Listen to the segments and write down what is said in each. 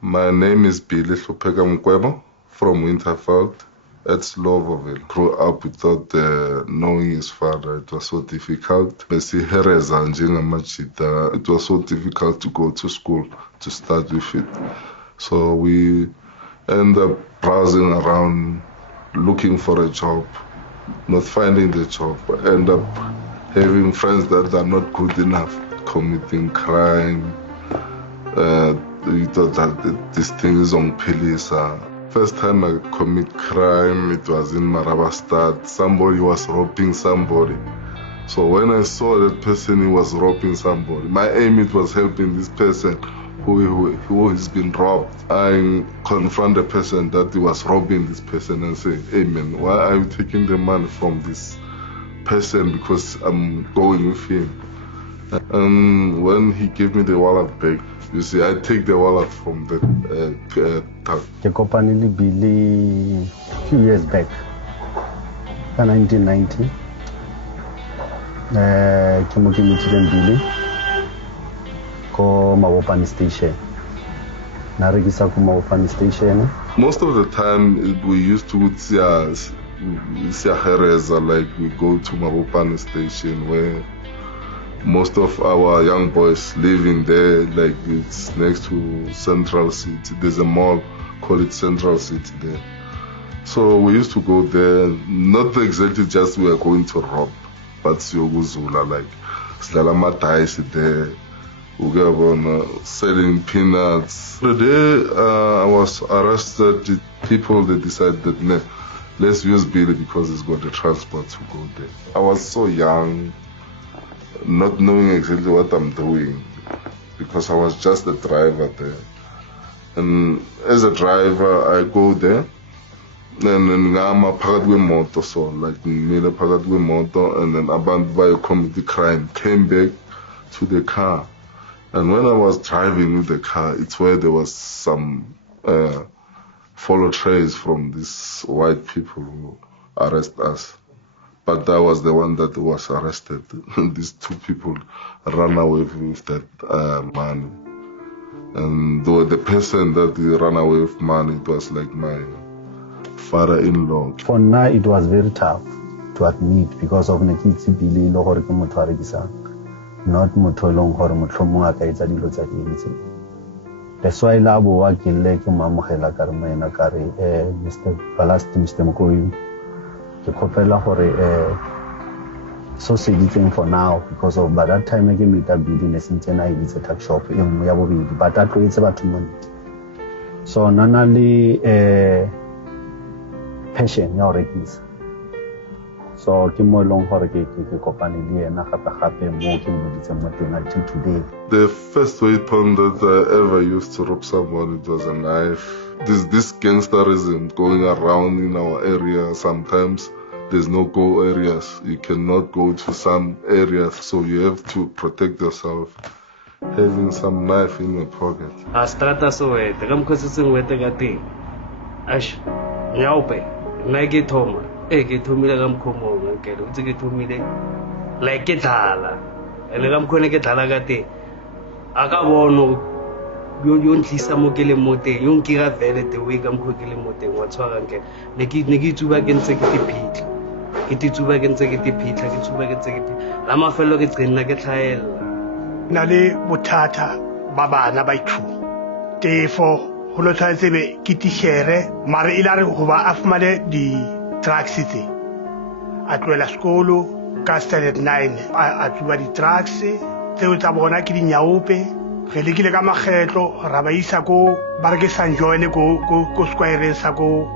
My name is Billy Mkwebo from Winterveld at Slovoville. Grew up without knowing his father. It was so difficult. It was so difficult to go to school to start with it. So we end up browsing around, looking for a job, not finding the job, but end up having friends that are not good enough, committing crime. We thought that this thing is on Pilisa. First time I commit crime, it was in Marabastad. Somebody was robbing somebody. So when I saw that person, he was robbing somebody. My aim, it was helping this person who has been robbed. I confront the person that he was robbing this person and say, hey man, why are you taking the money from this person? Because I'm going with him. And when he gave me the wallet back, you see, I take the wallet from the tag. The company Billy a few years back, in 1990. Came to Billy, ko Mawopani station. Narigisa ko Mawopani station. Most of the time, we used to see Hereza, like we go to Mawopani station where most of our young boys living there, like it's next to Central City. There's a mall, call it Central City there. So we used to go there, not exactly just we are going to rob, but Siyoguzula, like Slalamatayisi there. We go on selling peanuts. The day I was arrested, people, they decided that, nah, let's use Billy because he's got the transport to go there. I was so young, not knowing exactly what I'm doing, because I was just a driver there. And as a driver, I go there, and I'm a pagadwe motor, so like me a pagadwe motor, and then abantu by committed crime came back to the car. And when I was driving with the car, it's where there was some follow trace from these white people who arrest us. But that was the one that was arrested. These two people ran away with that money. And the person that ran away with money, it was like my father-in-law. For now, it was very tough to admit because of Nekitsi Billy, not Motolong or Motomuaka. That's why Labo Wakilek Mamuhela Carmena Kari, Mr. Palasti, Mr. Mkoyu. The Copella for so thing for now because of by that time I can meet up business in Chennai, it's a tuck shop in Muyabobi, but that way it's about 2 months. So not only patient now register. So Kimo long horror company and happy walking with until today. The first weapon that I ever used to rob someone, it was a knife. This gangsterism going around in our area. Sometimes there's no go areas. You cannot go to some areas, so you have to protect yourself, having some knife in your pocket. Strata soe, the Gamcosing with the Gati. Ash, NYAOPE, Nagi Toma, Egi to me, I'm Como, and get to me like it hala, and I'm going to get Halagati. Agabono. Yon tlisa mo ke le mote yon kira vele te we ka mkhwe ke le mote wa tshwara nke ne ke tsuba ke ntse ke tipitla ke tsuba ke ntse ke tipitla ke tsuba ke ntse ke la mafelo ke tsenna ke tlhaela na le bothata ba bana ba ithu tefo go lo tshwanetse ke tishere mare ilare go ba afumane di trucks tse a tloela skolo ka standard 9 a tsuba di trucks tseo tsa bona ke di NYAOPE ge le kile ka makgetlo ra ba isa ko ba re ke San Joan ko square sa ko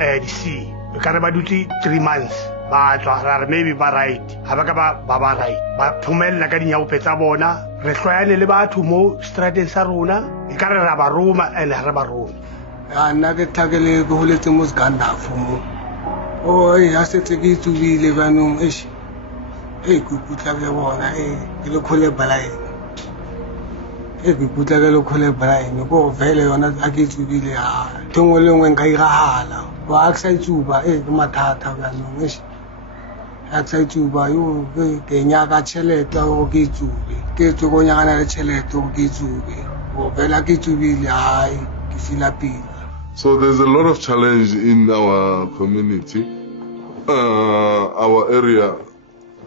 DC ka re ba dutse 3 months ba tswa ra re maybe ba right ha ba ka ba right ba thumella ka diNYAOPE tsa bona re hloyane le batho mo strateng sa rona e ka re ra ba roma ene re ba roma nna ke thakele go holetse mo Sgandafo mo oi ha setse ke tsubile banong ku kutla ke bona ke le khole balae ke kutla ke le khole balae go vele yona a ke tsubile ha thongwe le ngwe nka irahala wa aksa itsuba ke mathata banong aksa itsuba yo ke nyaka tšhelete go ke tsube ke tso go nyakana le tšhelete go ke tsube go vela ke tsubile hai ke feel pila. So there's a lot of challenge in our community. Our area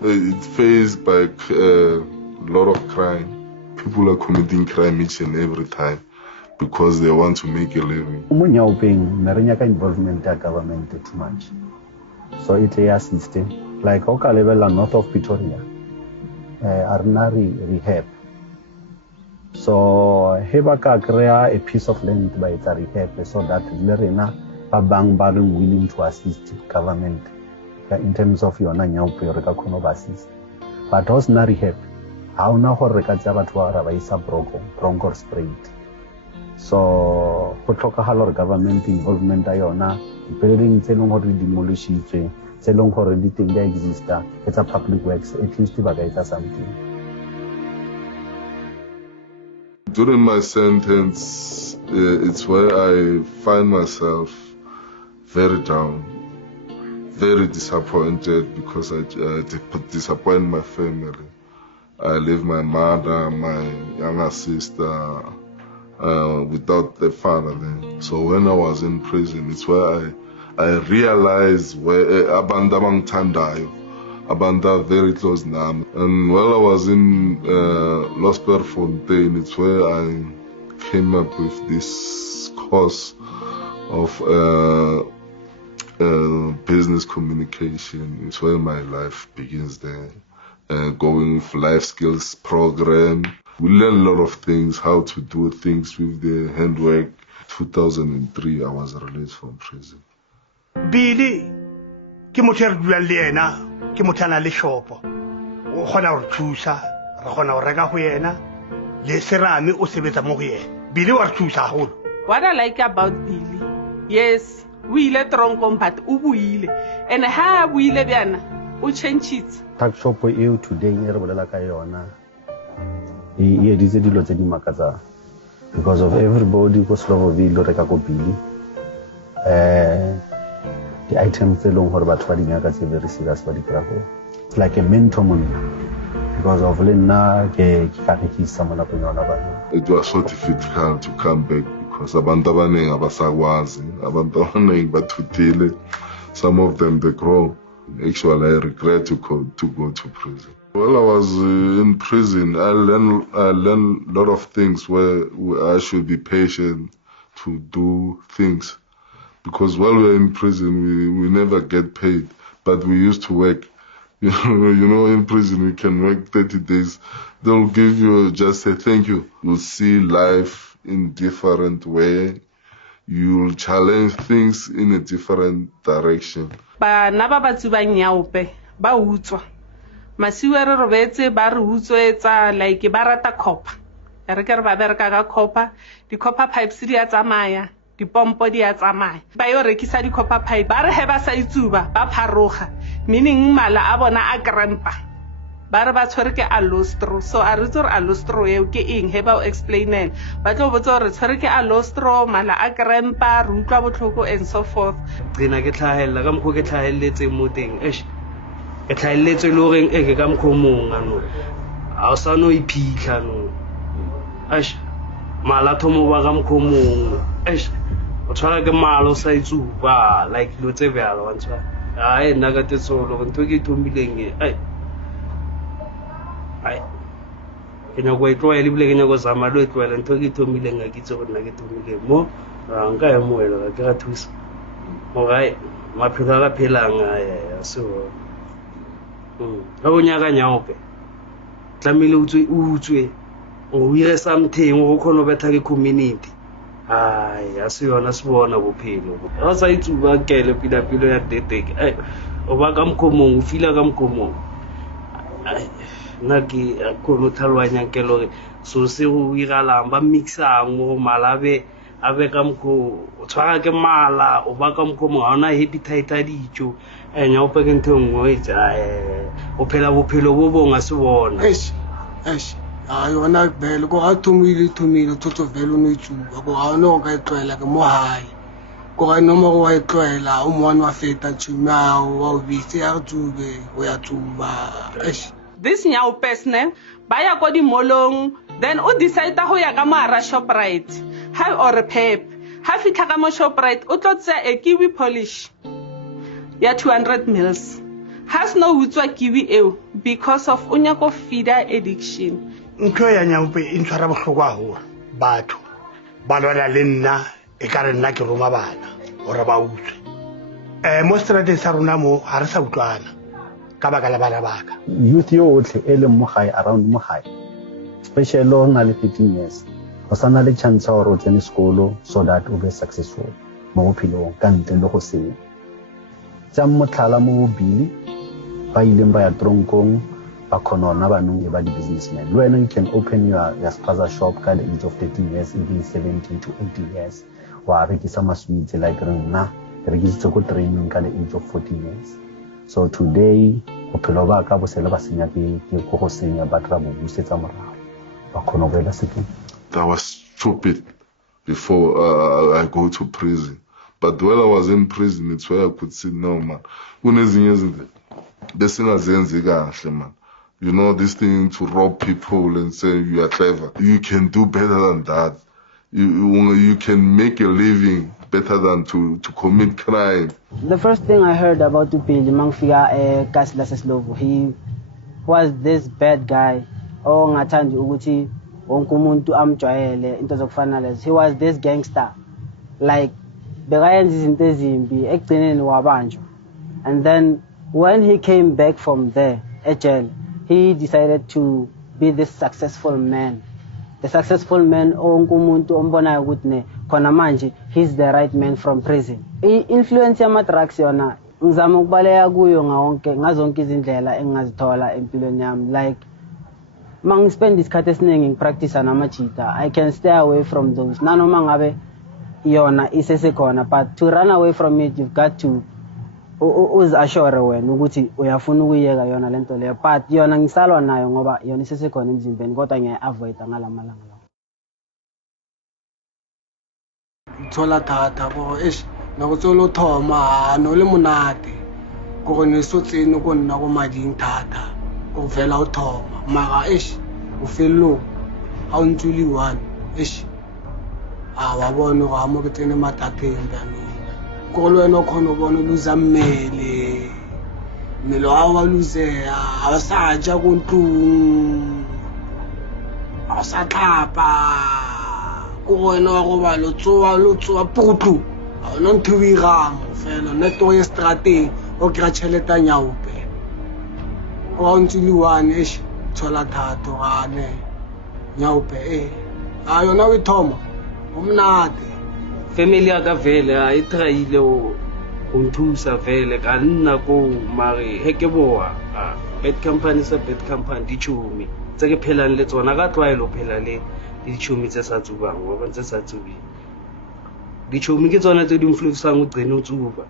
it's faced by a lot of crime. People are committing crime each and every time because they want to make a living. NYAOPE involvement of government too much. So it assist like okay level north of Pretoria, Arnari rehab. So Hebaka create a piece of land by the rehab so that Lerena Babang Baron willing to assist government in terms of your NYAOPE or Kono assist. But also na rehab. How na ho reka tsa batho ba ba isa bronco sprayed. So go tlhokagala government involvement a yona building tse leng gore di demolishitswe tse leng gore di teng di exista it's a public works at least ba ka etsa something. During my sentence, it's where I find myself very down, very disappointed because I disappoint my family. I leave my mother, my younger sister without the father then. So when I was in prison, it's where I realized where Abanda Mangtandayo, Abanda very close now. And while I was in Losperfontein, it's where I came up with this course of business communication. It's where my life begins there. Going with life skills program. We learn a lot of things, how to do things with the handwork. 2003, I was released from prison. Billy, ke motho re dula le yena, ke motho ana le shopo. O khona ho thusa, re khona ho reka ho yena, le serame o sebetsa mo go yena. Billy wa re thusa haholo. What I like about Billy, yes, we ile tronkom but o buile. And ha buile bjana, o change it. Tuck shop eo today e re bolela ka yona. E editse dilo tse di makatsa because of everybody go Slovoville reka go Billy. The items tse leng gore batho ba di nyaka tse very serious ba di kra go. It's like a mentor money because of lena ke ka rekisa mona go yona bana. It was so difficult to come back because abantu abaningi abasakwazi, abantu abaningi bathuthile. Some of them they grow. Actually, I regret to go to prison. While I was in prison, I learned a lot of things where I should be patient to do things. Because while we're in prison, we never get paid, but we used to work. You know, in prison we can work 30 days. They'll give you just say thank you. You'll see life in different way. You'll challenge things in a different direction. Bana ba batho ba NYAOPE ba utswa masiwe re robetse ba re utswetsa like ba rata copper re ke re ba bereka ka copper di copper pipes di a tsamaya di pompo di a tsamaya ba yo rekisa di copper pipe ba re he ba sa itsuba ba pharoga meaning mala a bona a krempa ba re ba tshwere ke allostro so a re tsore allostro eo ke eng he ba o explainela ba tlo botsa re tshwere ke allostro mala a krempa re utlwa botlhoko and so forth. Tsena ke tlhahella ka mokgo ke tlhahelletse mo teng ke tlhahelletse le horeng ke ka mokgo mong ano a o sa no iphitlha no mala thomo ba ka mokgo mong o tshwara ke mala o sa itsuba like lo tse bjalo wa ntshwa ai nna ka tetsolo ntho ke thomileng ke nyako e tloela ebile ke nyako zama lo e tloela ntho ke thomileng ga ke itse gore nna ke thomileng mo nka ya moela ke ga thusa mogae maphelo a ka phelang a seo ga o nyaka NYAOPE tlamehile o utswe o ire something o kgona go betha ke community a se yona se bona bophelo ga o sa itsuba kele pila ya teteke o ba ka mkhomong o fila ka mkhomong nna ke kono tlhaloganyang ke lore so se go iralang ba mixang go malabe a be ka mkho o tshwara ke mala o ba ka mkhomong ga ona appetite a dijo NYAOPE ke ntho nngwe o phela bophelo bo bong a se bona yona bele go ga thomile thotso vele o no itsuba go ga ona o ka e tloela ke mo hae go ga noma go wa e tloela o moane wa feta tshumao wa o bitse ya tsube go ya tsuba this NYAOPE ne ba ya ko di molong then o decide go ya ka mara Shoprite ha or Pep ha fitla ka mo Shoprite o tlo tsa a kiwi polish ya 200 mils has no utswa kiwi eo because of o nyako feeder addiction. Ntho ya NYAOPE e ntshwara bohloko haholo. Batho ba lwana le nna e ka re nna ke roma bana hore ba utswe. Mo strateng sa rona mo ha re sa utlwana ka baka la bana baka. Youth yo otlhe e leng mo gae around mo gae, especially o na le 13 years, o sana le chance ya gore o tsene sekolo so that o be successful mo bophelong ka ntle le go senya. Tsa motlhala mo bobili ba ileng ba ya tronkong ba khona ba nong e ba di businessmen. Le wena you can open your spaza shop ka the age of 13 years, even 17 to 18 years. Wa rekisa masweets like rena rekisitse ko training ka the age of 14 years. So today bophelo ba ka bo sele ba senya ke go go senya ba tla bo busetsa morago ba khona go ela sekeng. That was stupid before I go to prison. But while I was in prison, it's where I could see, no, man. Man. You know, this thing to rob people and say you are clever. You can do better than that. You can make a living better than to commit crime. The first thing I heard about Tupili Mangfiga Kaslaseslovo, he was this bad guy. Oh, ngathandi ukuthi wonke umuntu amjwayele into zokufana. He was this gangster. Like bekayenza izinto ezimbi ekugcineni wabanjwa. And then when he came back from there at jail, he decided to be this successful man. The successful man wonke umuntu ombonayo ukuthi ne khona manje he's the right man from prison. I-influence yama-drugs yona ngizama ukubaleka kuyo ngazonke izindlela engingazithola empilweni yami. Like mangispend isikhathi esiningi ngipractice namajita, I can stay away from those. Nanoma ngabe yona isesekhona, but to run away from it you've got to uzassure wena ukuthi uyafuna ukuyeka yona lento leyo. But yona ngisalwa nayo ngoba yona isesekhona emzimbeni kodwa ngiya-avoid ngalamalanga lawo. Thola thata bo nakutsolo thoma no le monate go ne so tseno go nna go mading thata go fela o thoma mara o fello ha o ntsuli one wa bona go mo ke tsene matateng ka nna go le wena khona bona luza mmele wa luzea a sa ja go ntlung a sa tlhapa go wena wa go ba lo tsoa putlu a no nthuwi gang fela neto ye strateng o kra cheleta NYAOPE o ntsuli one thola thato gane NYAOPE a yona we thoma umnate. Family ya ka vele a itraile o nthusa vele ka nna ko mare he ke boa bad company sa bad company di chumi tse ke phelang le tsona ka tlwaelo phela le di chumi tse sa tsubang wa bantse sa tsubi di chumi ke tsona tse di influencang o tsene o tsuba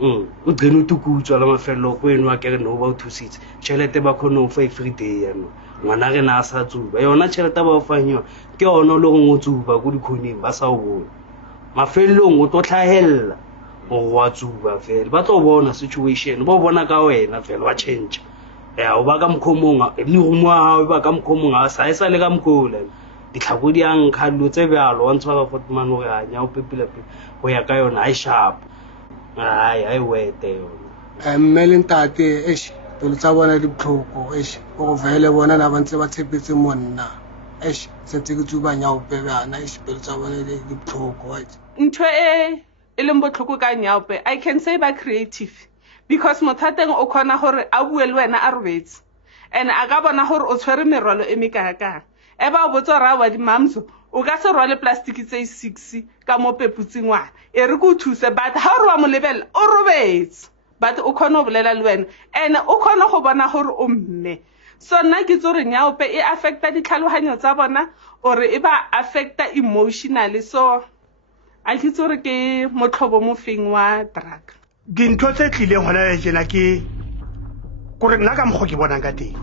o tsene o tukutswa la mafelo ko eno a ke no ba o thusitse chelete ba khona o fa every day yano ngwana re na sa tsuba yona chelete ba o fanywa ke ona lo go tsuba go dikhoning ba sa o bona mafelong o to tlhahella o wa tsuba fela ba tlo bona situation bo bona ka wena fela wa change o ba ka mkhomong le go mo ha ba ka mkhomong a sa isa le ka mkhola ditlhako di ang khallo tse bjalo wa ntshwa ka Fortman o ga NYAOPE pele go ya ka yona ai sharp ai wete yona mmele ntate pelo tsa bona di botlhoko go vele bona na ba ntse ba tshepetse monna sentse ke tsuba NYAOPE bana pelo tsa bona di botlhoko ntho e leng botlhoko ka NYAOPE I can say ba creative because mothateng o khona gore a bue le wena a robetse and a ka bona gore o tshwere merwalo e mekaka e ba botsa ra wa di mamso o ka se rwale plastic tse 6 ka mo peputsing ngwana e re go thuse but ha re wa mo lebella o robetse but o khona o bolela le wena and o khona go bona gore o mme. So nna ke tsore NYAOPE e affecta ditlhaloganyo tsa bona or e ba affecta emotionally. So a ke tsore ke motlhobo mo feng wa drug dintho tse tlileng hona le jena ke gore nna ka mgo ke bona ka teng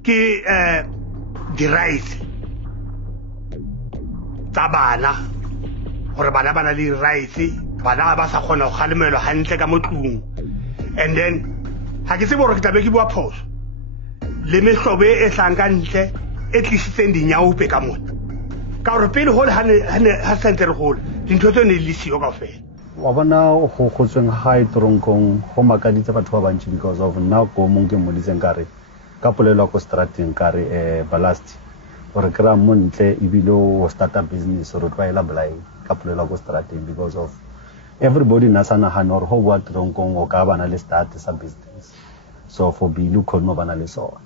ke di rights tsa bana gore bana bana le rights bana ba sa khona go galemelo hantle ka motlung and then ha ke se bo re ke tlabe ke bua phoso le mehlobe e hlanka ntle e tlisitseng di NYAOPE ka mona ka gore pele hole ha sentse re hole dintho tse ne le siyo kaofela wa bona go gotsweng ga e toronkong go makaditse batho ba bantši because of nna ko mong ke mmoditseng kare ka polelwa ko strateng kare ballast gore kry-a mo ntle ebile o starta business gore tlwaela bolai ka polelwa ko strateng because of everybody na sa nagane gore go boa toronkong o ka bana le start sa business so for bile o kgonne o bana le sona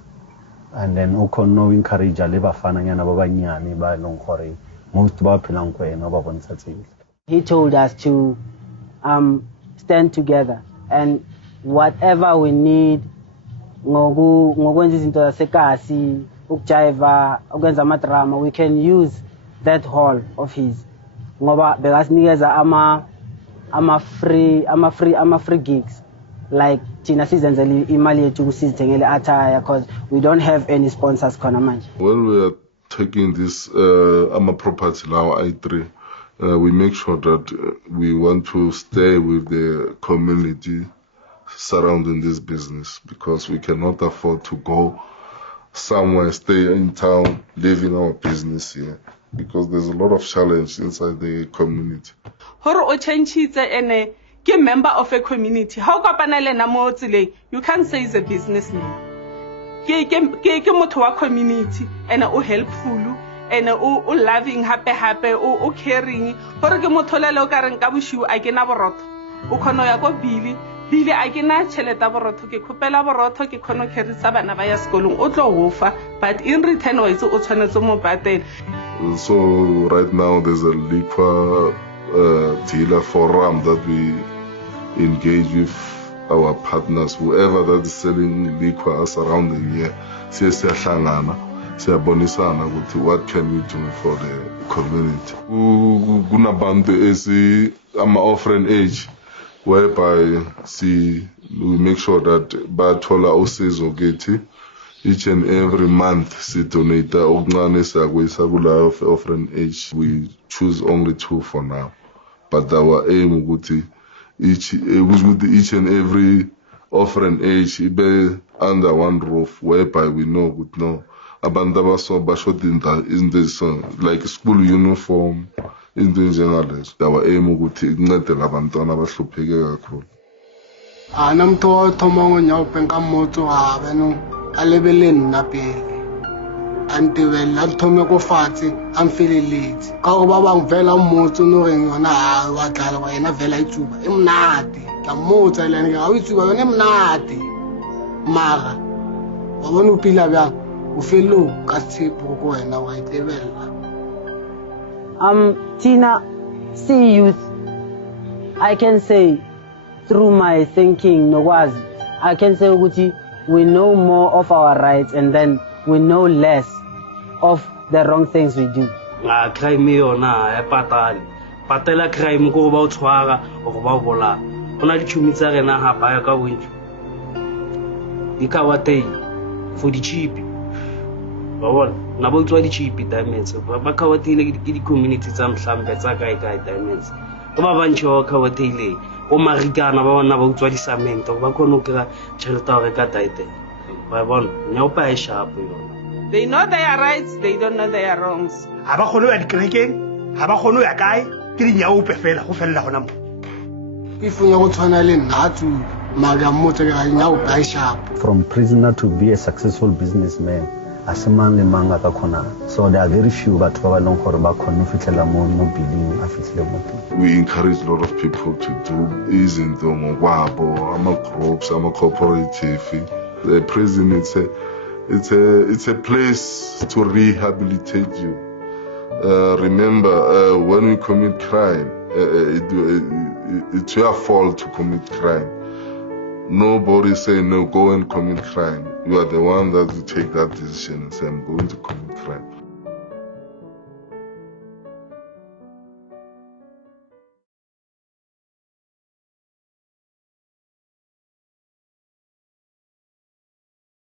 and then o kgonne o encourage le bafananyana ba bannyane ba e leng gore most ba phelang ko ena ba bontsha tsela. He told us to stand together and whatever we need ngokwenza izinto zasekasi ukujiva ukwenza amadrama we can use that hall of his ngoba bekasinikeza ama free gigs like thina sizenzele imali yethu kusizithengele attire because we don't have any sponsors khona manje. When we are taking this ama property now I3 we make sure that we want to stay with the community surrounding this business because we cannot afford to go somewhere, stay in town, live in our business here because there's a lot of challenge inside the community. Hore o change ene ke member of a community. How kopana le na mo tseleng you can't say he's a businessman. Ke motho wa community and o helpful and o loving happy o caring gore ke motho le o ka reng ka boshiu a ke na borotho o khono ya go bile a ke na tšheleta borotho ke khopela borotho ke khono kherisa bana ba ya sekolong o tlo hofa but in return wa itse o tshwanetse mo patela. So right now there's a liquor dealer forum that we engage with our partners, whoever that is selling liquor surrounding here. What can we do for the community? Kunabantu ama offering age whereby we make sure that bathola usizo kithi each and every month si donate okuncane sakuyisa kula offering age. We choose only 2 for now, but our aim ukuthi each and every offering age ibe under one roof whereby we know good no abantu abasho izinto like school uniform into njengalezo. Our aim ukuthi incede labantwana abahlupheke kakhulu. Ana mtho thoma ngo NYAOPE nka motho ga beno a lebele nna pele antebela thome go fatse am feleletse ka go ba bang vela motho no reng yona ha wa tlala wa ena vela itsuba e mnate ka motho ile ne ga itsuba yona e mnate mara wa bona upila bya o felo ka tshepo go wena wa itebela. Tina, see youth, I can say through my thinking, I can say we know more of our rights and then we know less of the wrong things we do. Crime yona e patela crime go ba o tshwara go ba bola ona ditšhumi tsa rena ha ba ya ka bontsi di ka wa teng for di cheap ba bona na ba tswa di cheap diamonds ba ka wa tile ke di community tsa mhlambe tsa kae diamonds go ba bantši wa ka wa tile o marikana ba bona ba tswa di cement ba khona ka tšhelete ya reka diamond ba bona NYAOPE e sharp yona. They know their rights, they don't know their wrongs. Ha ba khone ya dikerekeng ha ba khone ya kae ke di NYAOPE fela go fella gona mo ifunya go tshwana le nnatsu maga motho ga NYAOPE e sharp. From prisoner to be a successful businessman asemang le mang ka khona so there are very few batho ba ba leng gore ba khone fitlela mo billing a fitlhele mo. We encourage a lot of people to do izinto ngokwabo ama groups ama cooperative. The prison it's a place to rehabilitate you. Remember when we commit crime it's your fault to commit crime. Nobody say no, go and commit crime. You are the one that will take that decision and say I'm going to commit crime.